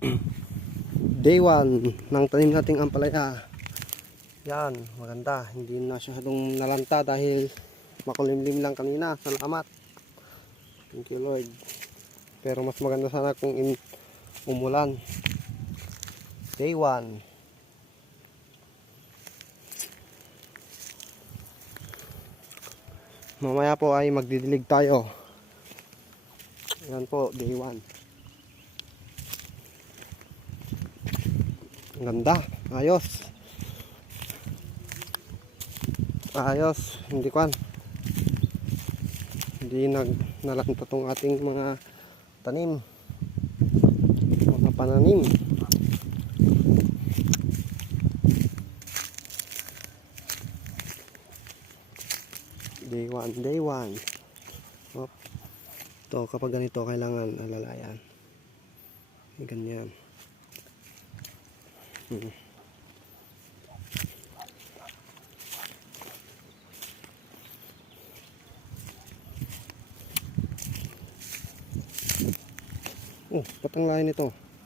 Day 1 ng tanim nating ampalaya. Yan, maganda. Hindi na masyadong nalanta dahil makulimlim lang kanina. Salamat. Thank you Lord. Pero mas maganda sana kung umulan. Day 1. Mamaya po ay magdidilig tayo. Yan po, day 1. Ganda, ayos. Ayos, hindi nalanta tong ating mga tanim, mga pananim. Day 1, day 1. Hop. Ito, kapag ganito kailangan alalayan. Ganyan. Oh, patang lain ito.